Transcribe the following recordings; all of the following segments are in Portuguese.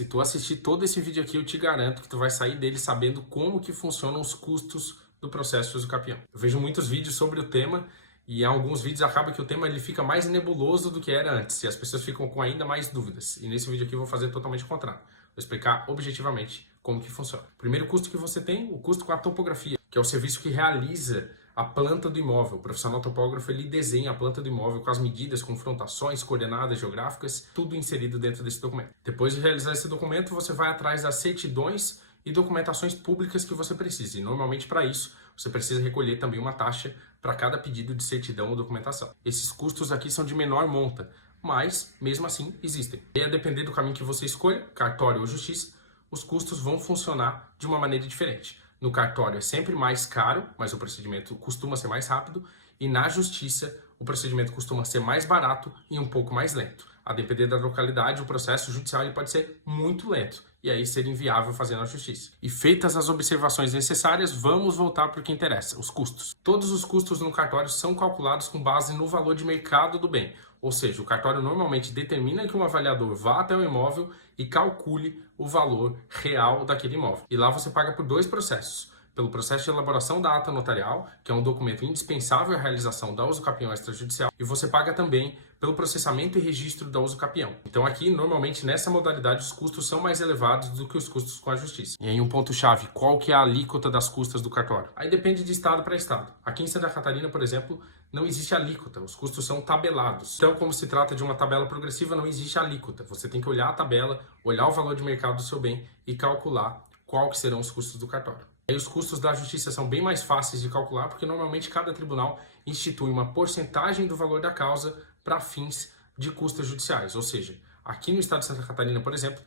Se tu assistir todo esse vídeo aqui, eu te garanto que tu vai sair dele sabendo como que funcionam os custos do processo de uso capião. Eu vejo muitos vídeos sobre o tema e em alguns vídeos acaba que o tema ele fica mais nebuloso do que era antes e as pessoas ficam com ainda mais dúvidas. E nesse vídeo aqui eu vou fazer totalmente o contrário. Vou explicar objetivamente como que funciona. O primeiro custo que você tem, o custo com a topografia, que é o serviço que realiza a planta do imóvel. O profissional topógrafo ele desenha a planta do imóvel com as medidas, confrontações, coordenadas geográficas, tudo inserido dentro desse documento. Depois de realizar esse documento, você vai atrás das certidões e documentações públicas que você precisa. E normalmente para isso, você precisa recolher também uma taxa para cada pedido de certidão ou documentação. Esses custos aqui são de menor monta, mas mesmo assim existem. E a depender do caminho que você escolha, cartório ou justiça, os custos vão funcionar de uma maneira diferente. No cartório é sempre mais caro, mas o procedimento costuma ser mais rápido. E na justiça, o procedimento costuma ser mais barato e um pouco mais lento. A depender da localidade, o processo judicial ele pode ser muito lento. E aí ser inviável fazer na justiça. E feitas as observações necessárias, vamos voltar para o que interessa, os custos. Todos os custos no cartório são calculados com base no valor de mercado do bem. Ou seja, o cartório normalmente determina que um avaliador vá até o imóvel e calcule o valor real daquele imóvel. E lá você paga por dois processos. Pelo processo de elaboração da ata notarial, que é um documento indispensável à realização da uso-capião extrajudicial, e você paga também pelo processamento e registro da uso-capião. Então aqui, normalmente, nessa modalidade, os custos são mais elevados do que os custos com a justiça. E aí um ponto-chave, qual que é a alíquota das custas do cartório? Aí depende de estado para estado. Aqui em Santa Catarina, por exemplo, não existe alíquota, os custos são tabelados. Então, como se trata de uma tabela progressiva, não existe alíquota. Você tem que olhar a tabela, olhar o valor de mercado do seu bem e calcular qual que serão os custos do cartório. E os custos da justiça são bem mais fáceis de calcular, porque normalmente cada tribunal institui uma porcentagem do valor da causa para fins de custas judiciais. Ou seja, aqui no estado de Santa Catarina, por exemplo,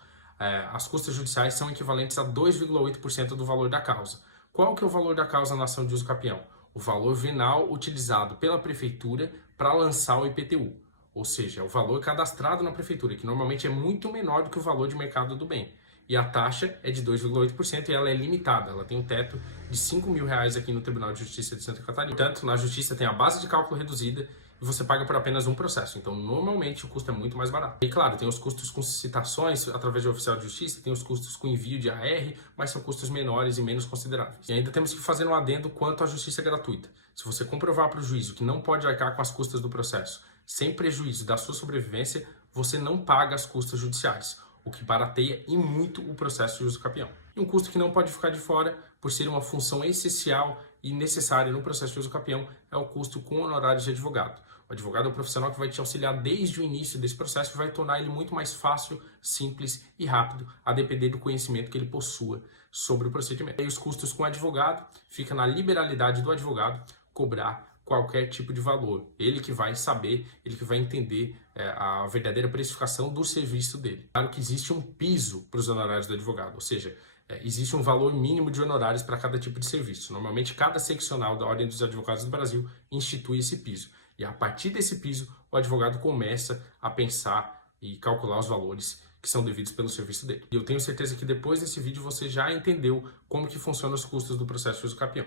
as custas judiciais são equivalentes a 2,8% do valor da causa. Qual que é o valor da causa na ação de uso capião? O valor venal utilizado pela prefeitura para lançar o IPTU. Ou seja, é o valor cadastrado na prefeitura, que normalmente é muito menor do que o valor de mercado do bem. E a taxa é de 2,8% e ela é limitada. Ela tem um teto de R$5.000 aqui no Tribunal de Justiça de Santa Catarina. Portanto, na Justiça tem a base de cálculo reduzida e você paga por apenas um processo. Então, normalmente, o custo é muito mais barato. E, claro, tem os custos com citações através de oficial de justiça, tem os custos com envio de AR, mas são custos menores e menos consideráveis. E ainda temos que fazer um adendo quanto à justiça gratuita. Se você comprovar para o juízo que não pode arcar com as custas do processo, sem prejuízo da sua sobrevivência, você não paga as custas judiciais, o que barateia em muito o processo de uso capião. E um custo que não pode ficar de fora, por ser uma função essencial e necessária no processo de uso capião, é o custo com honorários de advogado. O advogado é o profissional que vai te auxiliar desde o início desse processo e vai tornar ele muito mais fácil, simples e rápido, a depender do conhecimento que ele possua sobre o procedimento. E os custos com o advogado, fica na liberalidade do advogado cobrar qualquer tipo de valor. Ele que vai saber, ele que vai entender a verdadeira precificação do serviço dele. Claro que existe um piso para os honorários do advogado, ou seja, existe um valor mínimo de honorários para cada tipo de serviço. Normalmente, cada seccional da Ordem dos Advogados do Brasil institui esse piso. E a partir desse piso, o advogado começa a pensar e calcular os valores que são devidos pelo serviço dele. E eu tenho certeza que depois desse vídeo você já entendeu como que funcionam os custos do processo de uso capião.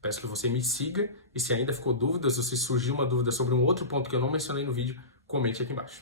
Peço que você me siga e se ainda ficou dúvidas ou se surgiu uma dúvida sobre um outro ponto que eu não mencionei no vídeo, comente aqui embaixo.